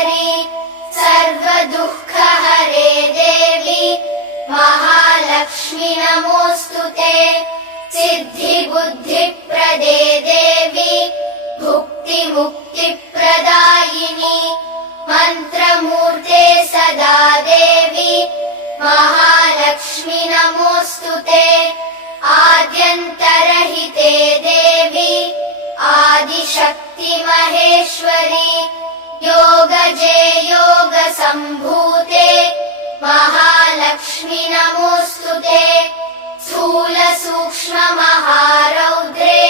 महेश्वरी सर्वदुःखहरे देवी महालक्ष्मी नमोऽस्तुते। सिद्धिबुद्धिप्रदे देवी भुक्तिमुक्तिप्रदायिनी मन्त्रमूर्ते सदा देवी महालक्ष्मी नमोऽस्तुते। आद्यन्तरहिते देवी आदिशक्ति महेश्वरी योगजे योगसम्भूते महालक्ष्मी नमोऽस्तुते। स्थूलसूक्ष्ममहारौद्रे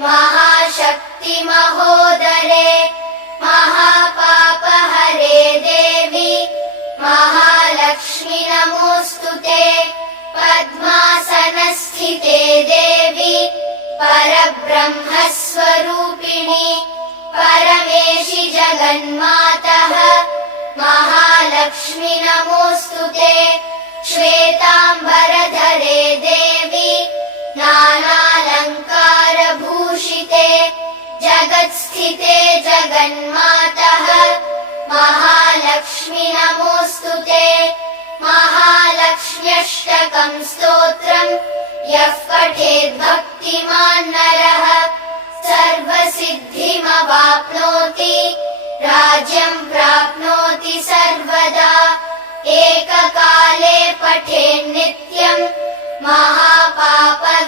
महाशक्ति महोदरे महापापहरे देवी महालक्ष्मी नमोऽस्तुते। पद्मासनस्थिते देवी परब्रह्मस्वरूपिणी परमेशि जगन्मातः महालक्ष्मी नमोऽस्तुते। श्वेताम्बरधरे देवी नानालङ्कारभूषिते जगत्स्थिते जगन्मातः महालक्ष्मी नमोऽस्तुते। महालक्ष्म्यष्टकं स्तोत्रम् यः पठेद्भक्तिमान् नरः सर्वसिद्धिमवाप्नोति राज्यं प्राप्नोति सर्वदा। एककाले पठेन्नित्यम् महापापविनाशनम्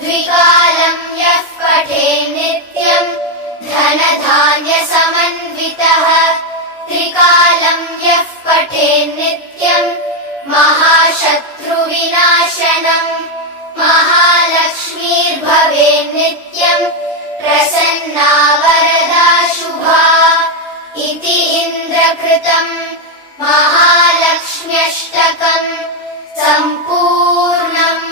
द्विकालं यः पठेन्नित्यम् धनधान्यसमन्वितः त्रिकालं यः पठेन्नित्यम् महाशत्रुविनाशनम् महालक्ष्मीर्भवेन्नित्यम् प्रसन्ना वरदा शुभा इति इन्द्रकृतम् महालक्ष्म्यष्टकम् सम्पूर्णम्।